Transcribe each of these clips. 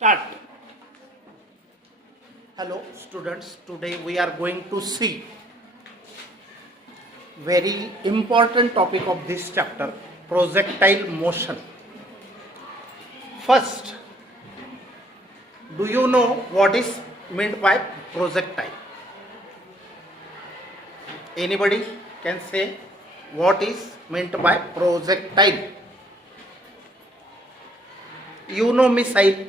Start. Hello students, today we are going to see very important topic of this chapter, projectile motion. First, do you know what is meant by projectile? Anybody can say what is meant by projectile? You know missile.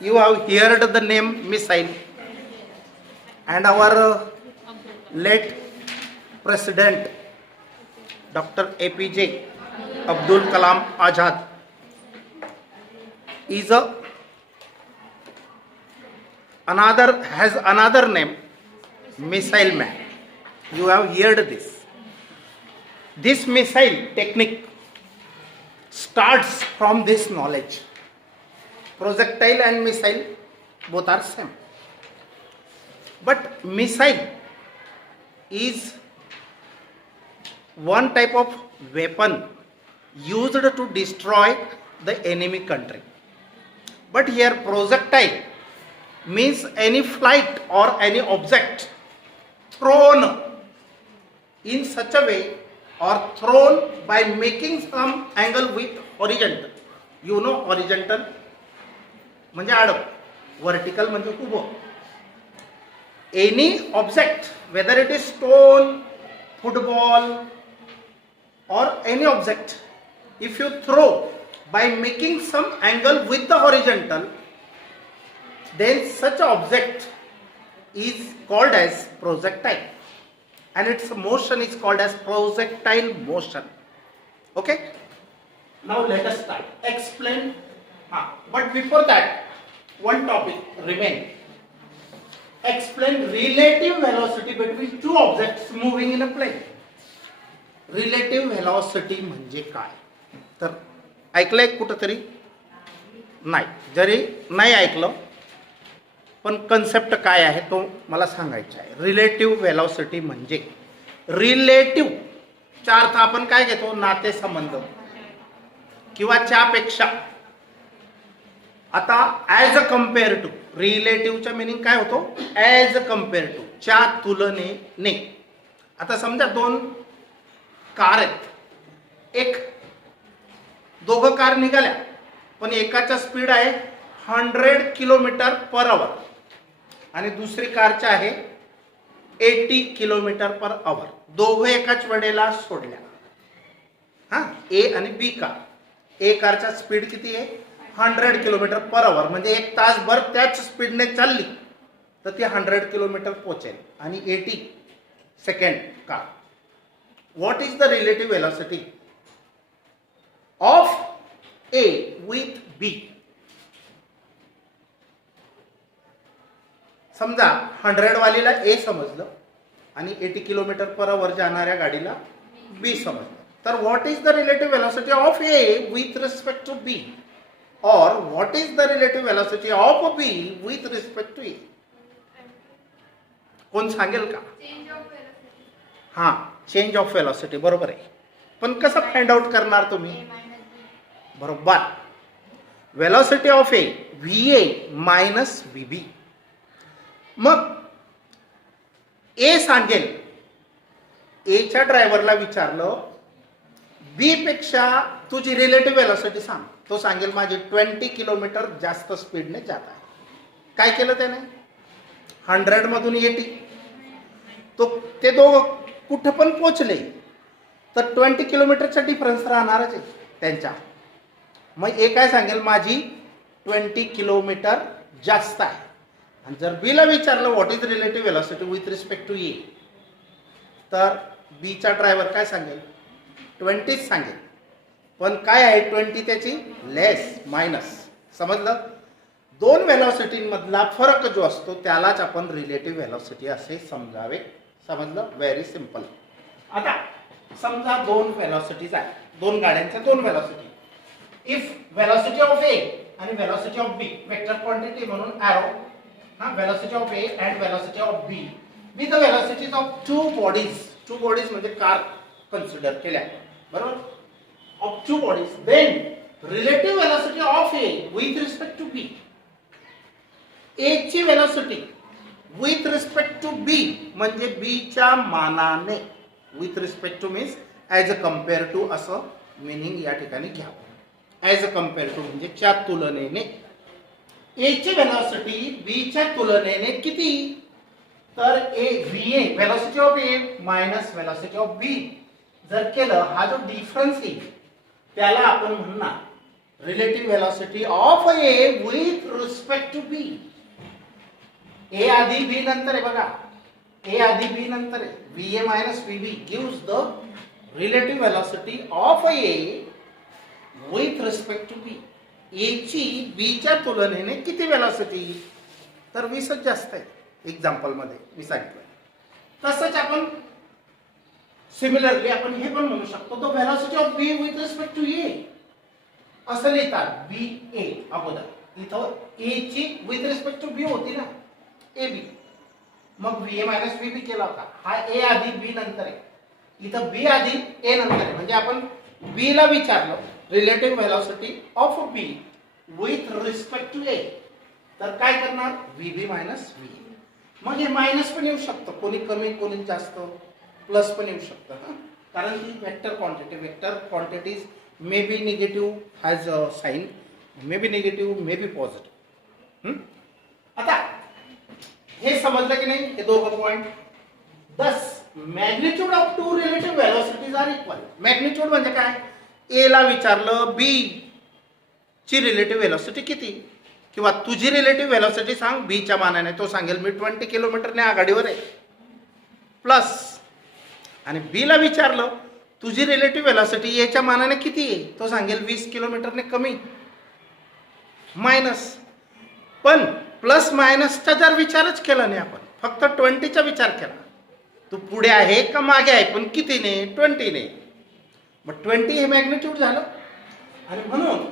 You have heard the name missile, and our late president Dr. APJ Abdul Kalam Azad has another name, missile man. You have heard this. This missile technique starts from this knowledge. Projectile and missile both are same, but missile is one type of weapon used to destroy the enemy country. But here projectile means any flight or any object thrown in such a way or thrown by making some angle with horizontal. You know horizontal म्हणजे आडव, vertical म्हणजे उभं. Any object, whether it is stone, football or any object, if you throw by making some angle with the horizontal, then such object is called as projectile, and its motion is called as projectile motion. Okay, now let us start. Explain. But before that, one topic remains. Explain relative velocity between two objects moving in a plane. Relative velocity म्हणजे काय? तर ऐकलंय कुठंतरी? नाही. जरी नाही ऐकलं पण कन्सेप्ट काय आहे तो मला सांगायचा आहे. रिलेटिव्ह वेलॉसिटी म्हणजे रिलेटिव्ह चा अर्थ आपण काय घेतो? नातेसंबंध किंवा च्यापेक्षा. आता ॲज अ कम्पेअर टू, रिलेटिव्हचा मिनिंग काय होतो? ॲज अ कम्पेअर टू, च्या तुलनेने. आता समजा दोन कार आहेत, दोघं कार निघाल्या, पण एकाचा स्पीड आहे 100 किलोमीटर पर आवर आणि दुसरी कारच्या आहे 80 किलोमीटर पर आवर. दोघं एकाच वेळेला सोडल्या. ए आणि बी कार. ए कारचा स्पीड किती आहे? 100 किलोमीटर पर आवर, म्हणजे एक तासभर त्याच स्पीडने चालली तर ती 100 किलोमीटर पोहोचेल. आणि 80 second car. What is the relative velocity of A with B? समजा 100 वालीला ए समजलं आणि 80 किलोमीटर पर आवर जाणाऱ्या गाडीला बी समजलं. तर what is the relative velocity of A with respect to B, or what is the relative velocity of B with respect to A? कोण सांगेल का? Change of velocity. बरोबर आहे, पण कसं फाइंड आउट करणार तुम्ही? बरोबर, velocity of A VA minus VB. मग ए सांगेल, एच्या ड्रायव्हरला विचारलं बी पेक्षा तुझी रिलेटिव्ह वेलॉसिटी सांग. तो सांगेल माझी 20 किलोमीटर जास्त स्पीडने जात आहे. काय केलं त्याने? 100 मधून 80. ते दोघं कुठं पण पोचले तर 20 किलोमीटरचा डिफरन्स राहणारच आहे त्यांच्या. मग ए काय सांगेल? माझी 20 किलोमीटर जास्त आहे. आणि जर बीला विचारलं what is relative velocity with respect to A, तर बीचा ड्रायव्हर काय सांगेल? 20 सांगेल. पण काय आहे? 20 त्याची लेस, मायनस. समजलं? दोन वेलॉसिटींमधला फरक जो असतो त्यालाच आपण रिलेटिव्ह वेलॉसिटी असे समजावे. समजलं? Very simple. आता समजा दोन वेलॉसिटीज आहेत, दोन गाड्यांच्या दोन velocity. If velocity of A आणि velocity of B, vector quantity म्हणून arrow, velocity of A and velocity of B with the velocities of two bodies म्हणजे कार कन्सिडर केल्या. बरोबर? Of two bodies, then relative velocity A with respect to B. A ची velocity with respect to B म्हणजे B च्या मानाने, with respect to means as a compare to असं meaning या ठिकाणी घ्यावं. As a compare to म्हणजे च्या तुलनेने. A ची velocity B च्या तुलनेने किती? तर A VA velocity of A minus velocity of B जर केलं, हा जो डिफरन्स येईल त्याला आपण म्हणणार relative velocity of A with respect to B. A आधी B नंतर आहे बघा, A आधी B नंतर आहे. VA minus VB gives the relative velocity of A with respect to B. A ची B च्या तुलनेने किती वेलॉसिटी? तर 20च जास्त आहे एक्झाम्पल मध्ये मी सांगितलं. तसंच आपण सिमिलरली आपण हे पण म्हणू शकतो, the velocity of B with respect to A असं लिहितात. BA अगोदर इथं A ची विथ रिस्पेक्ट टू B होती ना, AB, मग VA मायनस VB केला होता. हा A आधी B नंतर आहे, इथं B आधी A नंतर आहे. म्हणजे आपण B ला विचारलं relative velocity of B with respect to A, तर काय करणार? VB minus VA. मग हे मायनस पण येऊ शकतं, कोणी कमी कोणी जास्त, प्लस पण येऊ शकतं, कारण ती vector quantities may be negative has a sign, may be negative may be positive. आता हे समजलं की नाही हे दोघं point? Thus magnitude of two relative velocities are equal. Magnitude म्हणजे काय? ए ला विचारलं बी ची रिलेटिव्ह व्हेलॉसिटी किती, किंवा तुझी रिलेटिव्ह व्हेलॉसिटी सांग बी च्या मानाने, तो सांगेल मी 20 किलोमीटरने आघाडीवर आहे प्लस. आणि बी ला विचारलं तुझी रिलेटिव्ह व्हेलॉसिटी ए च्या मानाने किती आहे, तो सांगेल 20 किलोमीटरने कमी मायनस. पण प्लस मायनसचा जर विचारच केला नाही आपण, फक्त 20चा विचार केला, तू पुढे आहे का मागे आहे, पण कितीने? 20ने. मग 20 हे मॅग्निट्यूड झालं. आणि म्हणून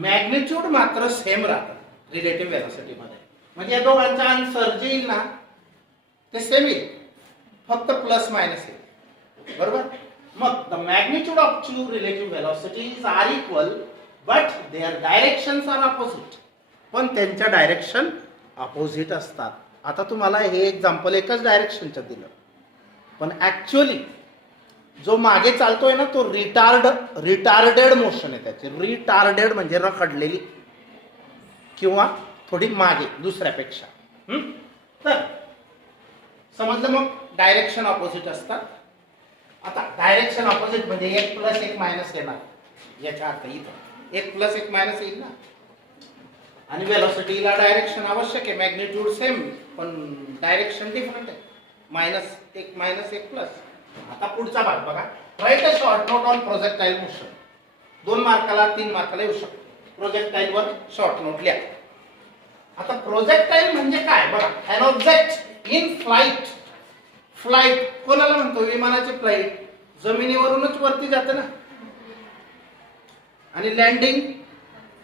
मॅग्निट्यूड मात्र सेम राहतं रिलेटिव्ह व्हेलॉसिटी मध्ये. म्हणजे या दोघांचा आन्सर जे येईल ना ते सेम येईल, फक्त प्लस मायनस येईल, बरोबर. मग the magnitude of two relative velocities are equal but their directions are opposite. पण त्यांच्या डायरेक्शन अपोजिट असतात. आता तुम्हाला हे एक्झाम्पल एकच डायरेक्शनचं दिलं, पण ऍक्च्युअली जो मागे चालतोय ना तो रिटार्डेड मोशन आहे त्याची. रिटार्डेड म्हणजे रखडलेली किंवा थोडी मागे दुसऱ्यापेक्षा. तर समजलं. मग डायरेक्शन ऑपोजिट असतात. आता डायरेक्शन ऑपोजिट म्हणजे एक प्लस एक मायनस येणार, याच्या अर्थ इथं एक प्लस एक मायनस येईल ना. आणि वेलोसिटीला डायरेक्शन आवश्यक आहे, मॅग्निट्यूड सेम पण डायरेक्शन डिफरंट आहे, मायनस एक प्लस. आता पुढचा भाग बघा, right a short note on projectile motion. 2 मार्काला 3 मार्काला येऊ शकतो. प्रोजेक्टाइल वर शॉर्ट नोट लिहा. आता प्रोजेक्टाइल म्हणजे काय बघा, N object in flight. Flight कोणाला म्हणतो? विमानाची फ्लाइट जमिनीवरूनच वरती जाते ना. आणि लँडिंग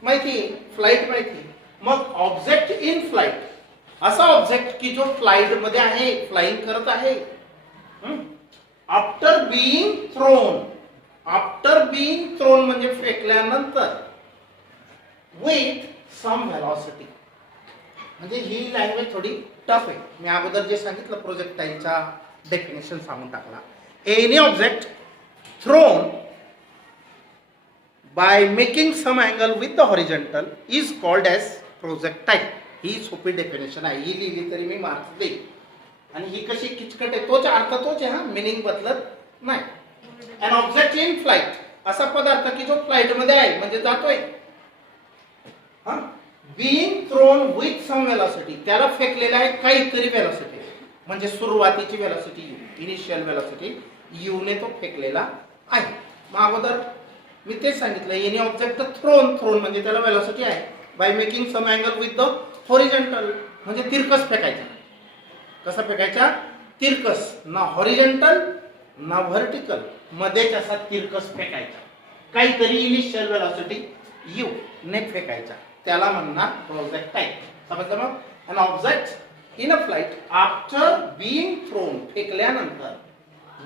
माहिती आहे, फ्लाइट माहिती. मग ऑब्जेक्ट इन फ्लाइट असा ऑब्जेक्ट की जो फ्लाइट मध्ये आहे, फ्लाइंग करत आहे. आफ्टर बीइंग थ्रोन म्हणजे फेकल्यानंतर विथ सम व्हेलॉसिटी. म्हणजे ही लँग्वेज थोडी टफ आहे. मी अगोदर जे सांगितलं प्रोजेक्टाइलचा डेफिनेशन सांगून टाकला. Any object thrown by making some angle with the horizontal is called as projectile. ही सोपी डेफिनेशन आहे, ही लिहिली तरी मी मार्क्स देईल. आणि ही कशी किचकट आहे, तोच अर्थ तोच आहे, हा मिनिंग बदलत नाही. एन ऑब्जेक्ट इन फ्लाइट असा पदार्थ की जो फ्लाइट मध्ये आहे म्हणजे जातोय. Being thrown with some velocity, त्याला फेकलेला आहे काहीतरी वेलोसिटी, म्हणजे सुरुवातीची velocity u, initial velocity u ने तो फेकलेला आहे. मग अगोदर मी तेच सांगितलं, एनी ऑब्जेक्ट थ्रोन म्हणजे त्याला वेलोसिटी आहे. By making some angle with the horizontal म्हणजे तिरकस फेकायचा. कसा फेकायचा? तिरकस, ना हॉरिझॉन्टल ना व्हर्टिकल, मध्येच असा तिरकस फेकायचा. काहीतरी इनिशियल वेलोसिटी u ने फेकायचा, त्याला म्हणणार प्रोजेक्टाइल. समजलं. मग an object in a flight after being thrown फेकल्यानंतर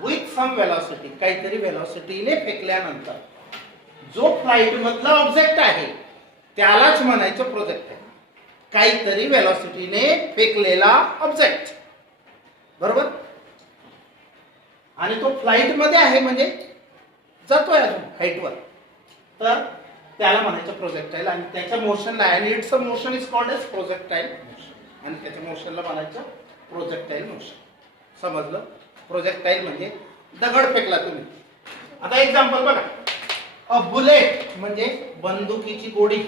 विथ सम वेलोसिटी काहीतरी वेलोसिटीने फेकल्यानंतर जो फ्लाइट मधला ऑब्जेक्ट आहे त्यालाच म्हणायचं प्रोजेक्टाईल. काहीतरी वेलॉसिटीने फेकलेला ऑब्जेक्ट, बरोबर. आणि तो फ्लाइट मध्ये आहे म्हणजे जातोय अजून हाईटवर, तर त्याला म्हणायचं प्रोजेक्टाईल. आणि त्याच्या मोशनला, आणि it's a motion is called as projectile motion, आणि त्याच्या मोशनला म्हणायचं प्रोजेक्टाईल मोशन. समजलं? प्रोजेक्टाईल म्हणजे दगड फेकला तुम्ही. आता एक्झाम्पल बघा, अ बुलेट म्हणजे बंदुकीची गोळी,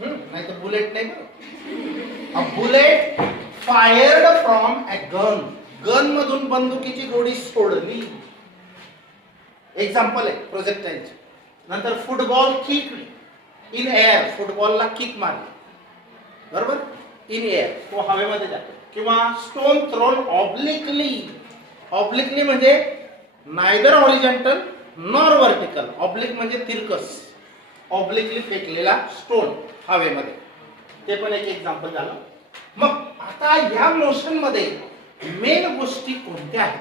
नाही तर बुलेट नाही बरं. A bullet fired from a gun, gun मधून बंदुकीची गोळी सोडली. एक्झाम्पल आहे प्रोजेक्टाईलचे. नंतर फुटबॉल किक इन एअर, फुटबॉलला किक मारली, बरोबर, इन एअर, तो हवेमध्ये जातो. किंवा स्टोन थ्रोन ऑब्लिकली, ऑब्लिकली म्हणजे neither horizontal nor vertical, oblique म्हणजे तिरकस, ऑब्लिकली फेकलेला स्टोन हवेमध्ये, ते पण एक एक्झाम्पल झालं. मग आता या मोशन मध्ये मेन गोष्टी कोणत्या आहेत,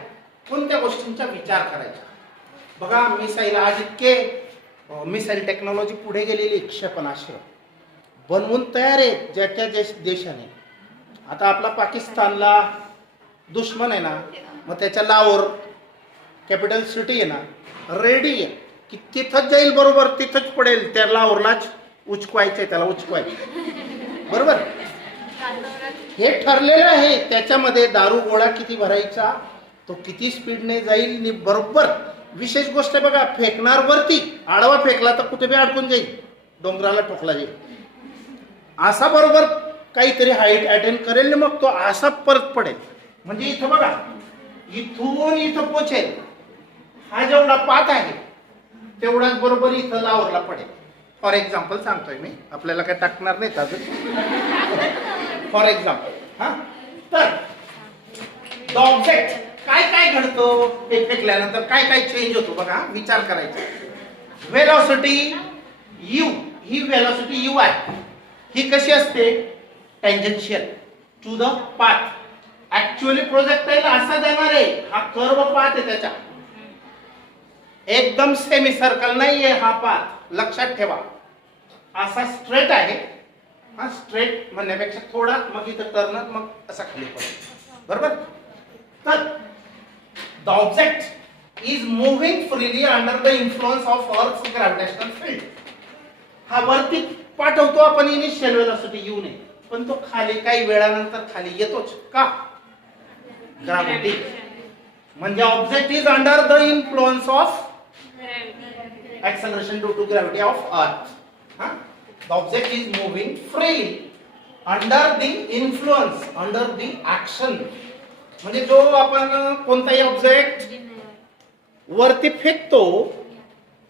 कोणत्या गोष्टींचा विचार करायचा. बघा, मिसाईल, आज इतके मिसाईल टेक्नॉलॉजी पुढे गेलेली, क्षेपणास्त्र बनवून तयार आहे ज्या त्या देशाने. आता आपला पाकिस्तानला दुश्मन आहे ना, मग त्याच्या लाहोर कॅपिटल सिटी आहे ना, रेडी आहे की तिथंच जाईल, बरोबर तिथंच पडेल, त्या लाहोरलाच उचकवायचंय, त्याला उचकवायचं, बरोबर. हे ठरलेलं आहे. त्याच्यामध्ये दारू गोळा किती भरायचा, तो किती स्पीडने जाईल, बरोबर. विशेष गोष्ट आहे बघा, फेकणार वरती, आडवा फेकला तर कुठे बी अडकून जाईल, डोंगराला ठोकला जाईल. असा बरोबर काहीतरी हाईट अटेंड करेल, मग तो असा परत पडेल. म्हणजे इथं बघा, इथून इथं पोचेल, हा जेवढा पाथ आहे तेवढाच बरोबर इथं लाहोरला पडेल. फॉर एक्झाम्पल सांगतोय मी, आपल्याला काय टाकणार नाहीत अजून. फॉर एक्झाम्पल, हा, तर द ऑब्जेक्ट, काय काय घडतं ते फेकल्यानंतर, काय काय चेंज होतो बघा, विचार करायचा. वेलॉसिटी यू, ही वेलॉसिटी यू आहे, ही कशी असते, tangential to the path. Actually projectile असा जाणार आहे, हा कर्व पाथ आहे त्याचा, एकदम सेमी सर्कल नाहीये हा पाथ, लक्षात ठेवा. असा स्ट्रेट आहे, हा स्ट्रेट म्हणण्यापेक्षा थोडा, मग इथं टर्न, मग असा खाली पडेल, बरोबर. तर the object is moving freely under the influence of earth's gravitational field. हा वरती पाठवतो आपण इनिशियल वेलॉसिटी यू ने, पण तो खाली काही वेळानंतर खाली येतोच का, ग्रॅव्हिटी. म्हणजे object is under the influence of acceleration due to gravity of earth. The object is moving freely under the influence, under the action. म्हणजे जो आपण कोणताही ऑब्जेक्ट वरती फेकतो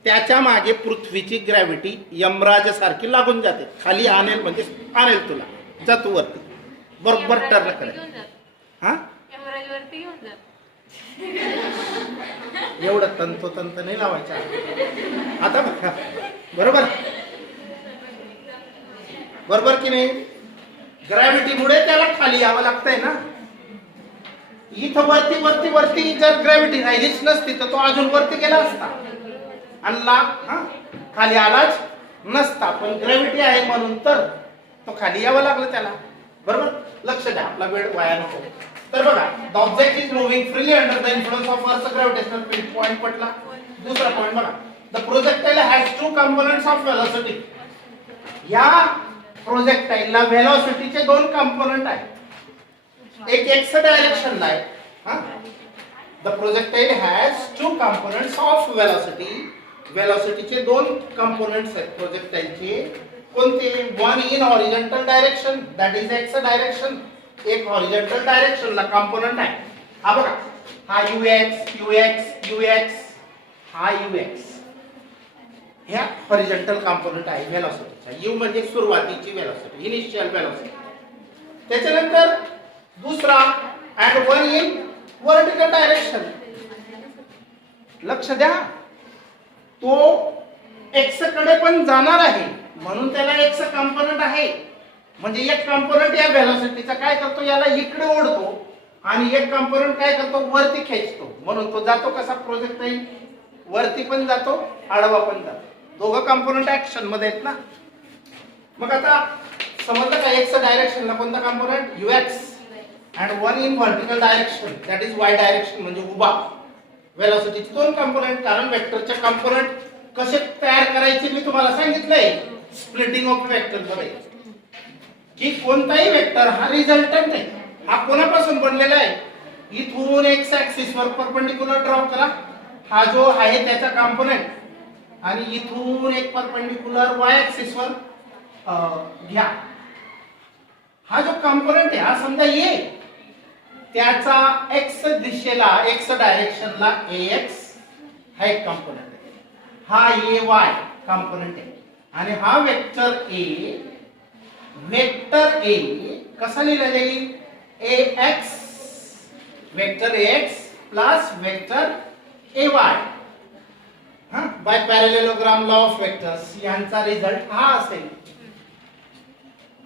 त्याच्या मागे पृथ्वीची ग्रॅव्हिटी यमराज सारखी लागून जाते, खाली आणेल म्हणजे आणेल तुला, जा तू वरती, बरोबर टर्न करेल. हा, यमराज वरती घेऊन जा. एवढं तंतोतंत नाही लावायचं आता, बरोबर, बरोबर की नाही. ग्रॅव्हिटीमुळे त्याला खाली यावं लागतंय ना. इथं वरती वरती वरती जर ग्रॅव्हिटी राहिलीच नसती तर तो अजून वरती गेला असता, आणि खाली आलाच नसता. पण ग्रॅव्हिटी आहे म्हणून तर तो खाली यावं लागलं त्याला, बरोबर. लक्ष द्या, आपला वेळ वाया नको. तर बघा, the object is moving freely under the influence of earth's gravitational field. Point पटला. दुसरा पॉइंट बघा, the projectile has two components of velocity. या प्रोजेक्टाईलला वेलॉसिटीचे दोन कंपोनेंट आहेत, एक एक्स डायरेक्शनला आहे. The projectile has two components of velocity. वेलॉसिटीचे दोन कंपोनेंट्स आहेत प्रोजेक्टाईलचे. कोणते, one in horizontal direction, that is X direction, एक हॉरिझॉन्टल डायरेक्शनला कंपोनेंट आहे. हा बघा, हा यूएक्स यूएक्स यूएक्स, हा यूएक्स, ह्या हॉरिझॉन्टल कंपोनेंट आहे वेलॉसिटीचा. यू म्हणजे सुरुवातीची वेलॉसिटी, इनिशियल वेलॉसिटी. त्याच्यानंतर दुसरा, and one in vertical direction. लक्ष द्या, तो एक्स कडे पण जाणार आहे म्हणून त्याला एक्स कंपोनेंट आहे. म्हणजे एक कंपोनेंट या वेलॉसिटीचा काय करतो, याला इकडे ओढतो, आणि एक कंपोनेंट काय करतो, वरती खेचतो. म्हणून तो जातो कसा, प्रोजेक्टाईल वरती पण जातो, आडवा पण जातो. दोघं कंपोनेंट ऍक्शन मध्ये आहेत ना. मग आता समजलं का एक्स डायरेक्शनला कोणता component ux and one in vertical direction that is Y direction म्हणजे उभा वेलोसिटीचे दोन कंपोनेंट. कारण वेक्टरचे कंपोनेंट कसे तयार करायचे मी तुम्हाला सांगितलंय स्प्लिटिंग ऑफ वेक्टर मध्ये की कोणताही वेक्टर हा रिझल्टंट आहे. हा कोणापासून बनलेला आहे इथून एक्स ऍक्सिस वर परपेंडिक्युलर ड्रॉ करा हा जो आहे त्याचा कंपोनेंट आणि इथून एक परपेंडिक्युलर वाय ऍक्सिस वर घ्या. हा जो कंपोनेंट आहे हा समजा ए त्याचा एक्स दिशेला एक्स डायरेक्शनला ax हा एक कंपोनेंट आहे. हा ay कंपोनेंट आहे आणि हा वेक्टर a कसा लिहिला जाईल ax vector ax plus vector ay by parallelogram law of vectors यांचा रिझल्ट हा असेल.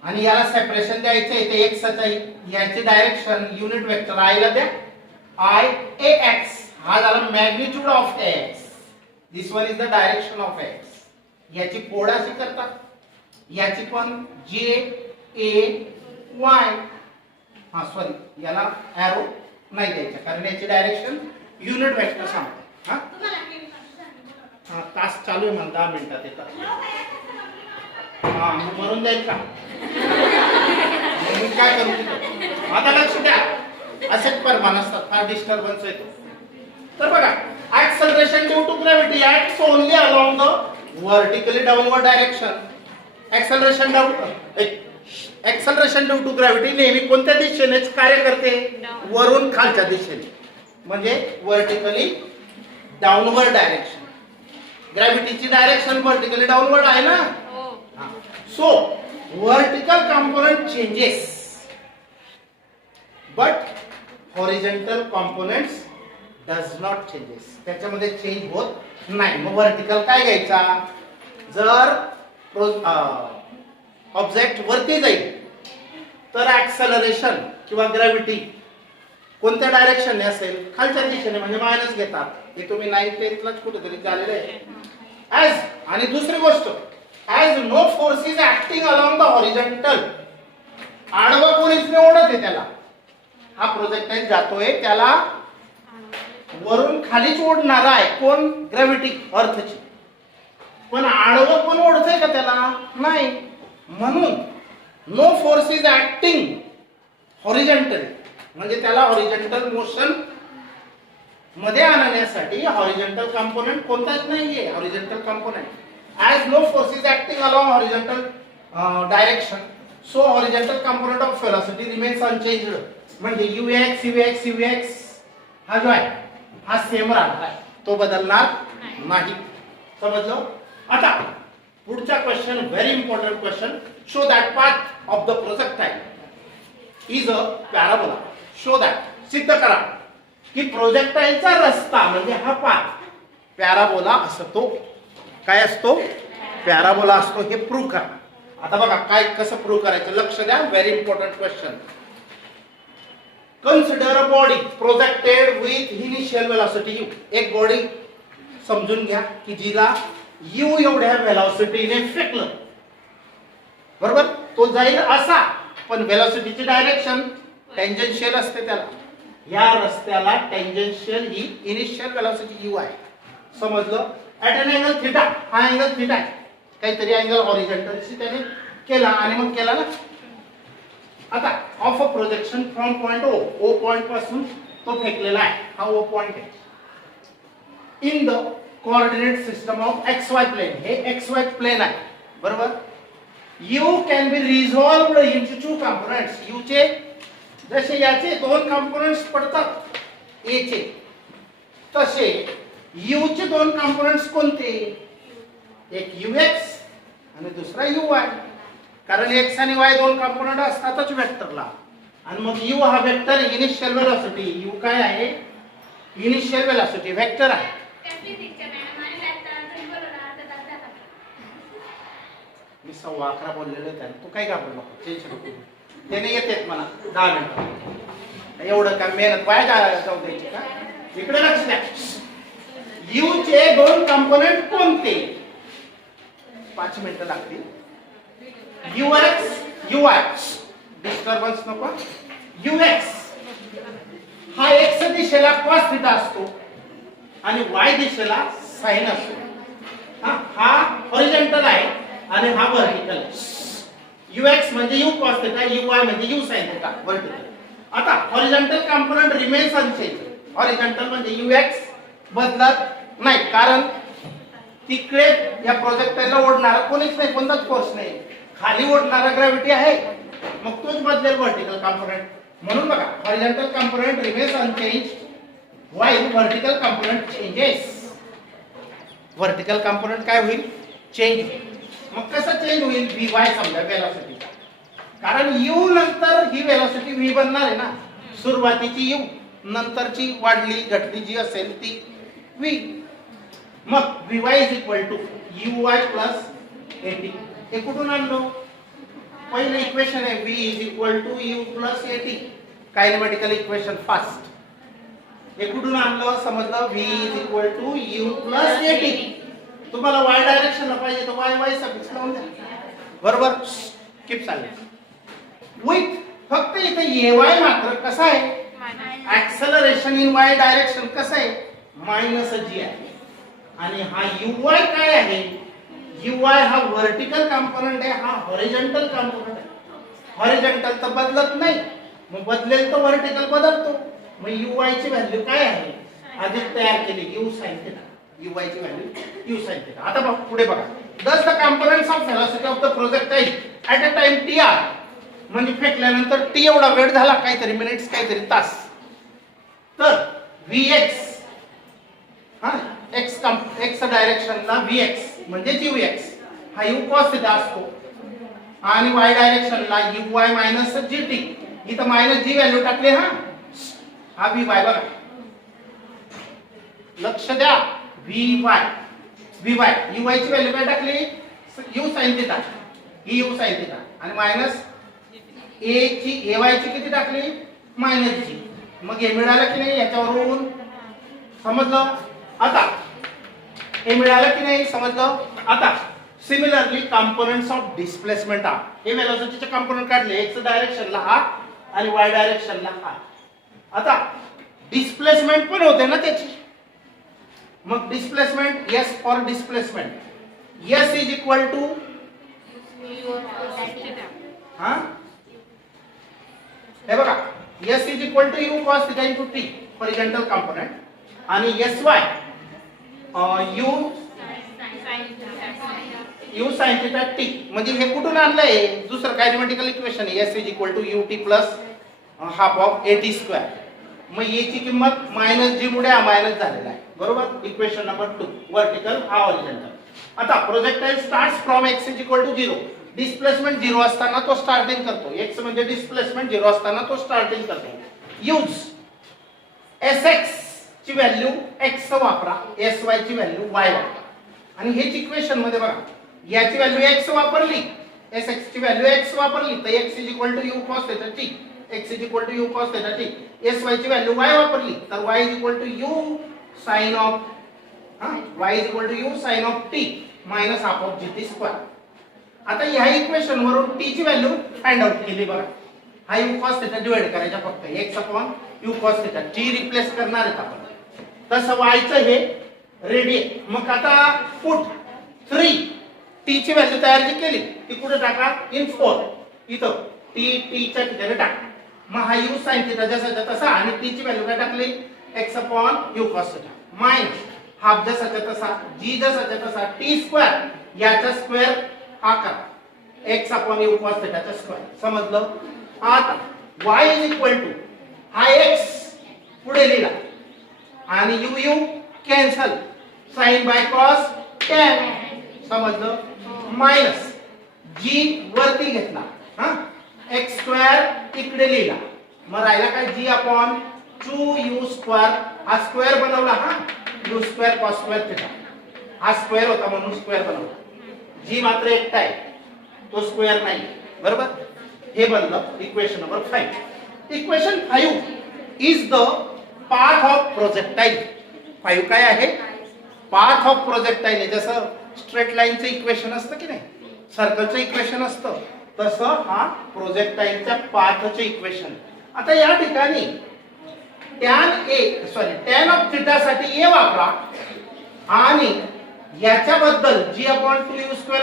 आणि याला सेपरेशन द्यायचं आहे ते x चा याची डायरेक्शन युनिट वेक्टर i ला द्या i ax हा झाला magnitude of x. This one is the direction of x. याची फोड अशी करतात याची पण j a y हा सॉरी याला एरो नाही द्यायचा कारण याची डायरेक्शन युनिट वेक्टर सांगते. हा तास चालू आहे मला 10 मिनिटात येतात. हा मरून जाईल का मी काय करू. आता लक्ष द्या असेच परिमाण असतात फार डिस्टर्बन्स येतो. तर बघा acceleration due to gravity acts only along the vertically downward direction. acceleration due to gravity नेहमी कोणत्या दिशेने कार्य करते वरून खालच्या दिशेने म्हणजे vertically downward direction. ग्रॅव्हिटीची डायरेक्शन vertically downward आहे ना. So vertical component changes but horizontal components does not changes. त्याच्यामध्ये चेंज होत नाही. मग वर्टिकल काय घ्यायचा जर ऑब्जेक्ट वरती जाईल तर ऍक्सेलरेशन किंवा ग्रॅव्हिटी कोणत्या डायरेक्शनने असेल खालच्या दिशेने म्हणजे मायनस घेतात. हे तुम्ही 9th 10th लाच कुठेतरी झालेलं आहे. ऍज आणि दुसरी गोष्ट as no force is acting along the horizontal आडवा कोणीच नाही ओढत आहे त्याला. हा प्रोजेक्टाईल जातोय त्याला वरून खालीच ओढणारा आहे कोण ग्रॅव्हिटी अर्थची. पण आडवं कोण ओढतंय का त्याला नाही. म्हणून no force is acting horizontal म्हणजे त्याला हॉरिझॉन्टल मोशन मध्ये आणण्यासाठी हॉरिझॉन्टल कंपोनेंट कोणताच नाहीये. Horizontal component as no force is acting along horizontal direction so horizontal component of velocity remains unchanged. म्हणजे ux हा जो आहे हा सेम राहणार आहे तो बदलणार नाही. समजलं. आता पुढचा question very important question. Show that path of the projectile is a parabola. Show that सिद्ध करा की प्रोजेक्टाईलचा रस्ता म्हणजे हा पाथ पॅराबोला असतो. काय असतो पॅराबोला असतो हे प्रूव्ह करा. आता बघा काय कसं प्रूव्ह करायचं लक्ष द्या. Very important question. Consider a body projected with initial velocity u. एक बॉडी समजून घ्या की जिला u एवढ्या वेलोसिटीने फेकलं बरोबर तो जाईल असा पण वेलोसिटीची डायरेक्शन टेंजेन्शियल असते त्याला. या रस्त्याला टेंजेन्शियल ही इनिशियल वेलोसिटी u आहे. समजलं. ऍट एन अँगल थीटा हा अँगल थीटा आहे काहीतरी अँगल हॉरिझॉन्टलशी त्याने केला आणि मग केला ना. आता of a projection from point O point पासून तो फेकलेला आहे हा ओ पॉइंट आहे in the coordinate system of X Y plane. हे एक्स वाय प्लेन आहे बरोबर. U can be resolved into two components. U चे जसे याचे दोन कंपोनेंट्स पडतात ए चे तसे u चे दोन कंपोनेंट्स कोणते एक ux आणि दुसरा uy. कारण x आणि y दोन कंपोनेंट असतातच वेक्टरला आणि मग u हा वेक्टर इनिशियल वेलोसिटी. u काय आहे इनिशियल वेलोसिटी वेक्टर आहे. मी 11:15 बोललेलो त्याने तू काय घाबरू नको टेन्शन नको. त्याने येतेत मला 10 मिनिटं एवढं काय मेहनत वाया जाऊ द्यायची का. इकडे लक्ष द्या. u चे दोन कंपोनेंट कोणते 5 मिनिटं लागतील. ux uy डिस्टर्बन्स नको. ux हा x दिशेला cos थिटा असतो आणि y दिशेला sin असतो. हा हॉरिझॉन्टल आहे आणि हा व्हर्टिकल आहे. ux म्हणजे u cos थिटा, uy म्हणजे u sin थिटा व्हर्टिकल. आता horizontal component remains unchanged. Horizontal म्हणजे ux बदलत नाही, कारण तिकडे या प्रोजेक्टाइलला ओढणारा कोणीच नाही, कोणताच फोर्स नाही. खाली ओढणारा ग्रॅव्हिटी आहे, मग तोच बदलेल व्हर्टिकल कंपोनंट. म्हणून बघा horizontal component remains unchanged while vertical component changes. Vertical component काय होईल? चेंज होईल. मग कसं चेंज होईल? vy समजा वेलोसिटीचा, कारण u नंतर ही वेलोसिटी v बनणार आहे ना. सुरुवातीची u नंतरची वाढली घटली जी असेल ती v. मग vy is equal to uy plus at. हे कुठून आणलो? पहिलं इक्वेशन आहे v is equal to u plus at, kinematical equation first. हे कुठून आणलं? समजलं v is equal to u plus at. तुम्हाला y डायरेक्शनला पाहिजे तर y y सफिक्स लावून द्या. बरोबर? Keep silent. विथ फक्त इथे ay मात्र कसा आहे? ऍक्सेलरेशन इन y डायरेक्शन कसं आहे? मायनस g आहे. आणि हा uy काय आहे? uy हा व्हर्टिकल कंपोनंट आहे, हा हॉरिझॉन्टल कंपोनंट आहे. हॉरिझॉन्टल तर बदलत नाही, मग बदलेल तर व्हर्टिकल बदलतो. मग uy ची व्हॅल्यू काय आहे? आधी तयार केली u sin थिटा. uy ची व्हॅल्यू u sin थिटा. आता पुढे बघा. Thus the components of velocity of the projectile at a time tr, म्हणजे फेकल्यानंतर t एवढा वेळ झाला, काहीतरी मिनिट्स काहीतरी तास. तर vx x डायरेक्शनला vx म्हणजे ux हा u cos थिटा असतो आणि y डायरेक्शनला uy मायनस gt. इथं मायनस g व्हॅल्यू टाकली. हा vy बघा, लक्ष द्या. uy ची व्हॅल्यू काय टाकली? u sin थिटा, ही u sin थिटा आणि मायनस ay ची किती टाकली? Minus g. मग हे मिळालं की नाही याच्यावरून? समजलं? आता हे मिळालं की नाही? समजलं? आता सिमिलरली कंपोनेंट्स ऑफ डिस्प्लेसमेंट हा, हे वेलोसिटीचे कंपोनेंट काढले. x डायरेक्शनला हा आणि y डायरेक्शनला हा. आता डिस्प्लेसमेंट पण होते ना त्याची. मग displacement s for displacement s is equal to हे बघा s is equal to u cos theta into t horizontal component आणि sy u sin theta t. म्हणजे हे कुठून आणलंय? दुसरं कायनेमॅटिकल इक्वेशन आहे. s is equal to ut plus half of at square. मग a ची किंमत मायनस g मुळे मायनस झालेला आहे. बरोबर? इक्वेशन नंबर 2 व्हर्टिकल हा हॉरिझॉन्टल. आता projectile starts from x is equal to 0. Displacement 0 असताना तो स्टार्टिंग करतो. x म्हणजे डिस्प्लेसमेंट 0 असताना तो स्टार्टिंग करतो. यूज sx ची व्हॅल्यू x वापरा, sy ची व्हॅल्यू y वापरा. आणि हेच इक्वेशन मध्ये बघा, याची व्हॅल्यू x वापरली, sx ची व्हॅल्यू x वापरली तर x is equal to u cos theta t. x is equal to u cos theta t. sy ची व्हॅल्यू y वापरली तर y is equal to u sin of y is equal to u sin of t minus half of gt square. आता ह्या equation वरून t ची value find out केली बघा. हा u cos थिटा डिवाइड करायचा फक्त x upon u cos theta. t replace करणार आहेत आपण. तसं y चं हे रेडी. मग आता पुट 3 t ची व्हॅल्यू तयार जी केली ती कुठे टाका? इन 4. इथं t च्या ठिकाणी टाका. मग हा u sin थिटा जसाचा तसा आणि t ची व्हॅल्यू काय टाकली? x upon u cos theta minus half जसाचा तसा g जसाचा तसा t स्क्वेअर याचा स्क्वेअर हा करा x अपॉन u cos थिटाचा स्क्वेअर. समजलं? आता y इज इक्वल टू हा x पुढे लिहिला आणि u cancel, sin by cos tan. समजलं? मायनस g वरती घेतला, x स्क्वेअर इकडे लिहिला. मग राहिला काय? g upon 2u square. हा स्क्वेअर बनवला, u square cos square theta. हा स्क्वेअर होता म्हणून स्क्वेअर बनवला. g मात्र एकटा आहे, तो स्क्वेअर नाही. बरोबर? हे बनलं equation number 5. Equation 5 is the path of projectile. 5 काय आहे? Path of projectile. जसं स्ट्रेट लाईनचं इक्वेशन असतं की नाही, सर्कलचं इक्वेशन असतं तसं हा प्रोजेक्टाईलच्या पाथचं इक्वेशन. आता या ठिकाणी tan ऑफ थिटा साठी a वापरा आणि याच्याबद्दल g/2u²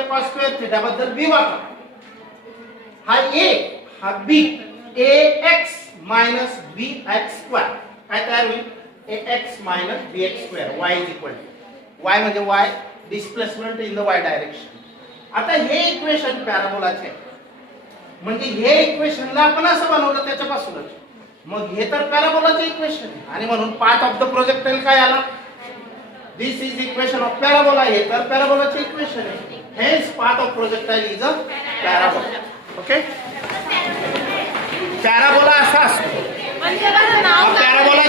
cos² थिटा बद्दल b वापरा. हा a हा b ax minus bx² काय तयार होईल ax minus bx² y is equal to y म्हणजे y displacement in the y direction. आता हे इक्वेशन पॅराबोलाचे म्हणजे हे इक्वेशनला आपण असं बनवलं त्याच्यापासूनच. मग हे तर पॅराबोलाचे इक्वेशन आणि म्हणून पाथ ऑफ द प्रोजेक्टाइल काय आला this is equation of parabola. हे तर पॅराबोलाचे इक्वेशन आहे. Hence path of projectile is a parabola. Okay parabola असा असतो. म्हणजे कसं नाव पॅराबोला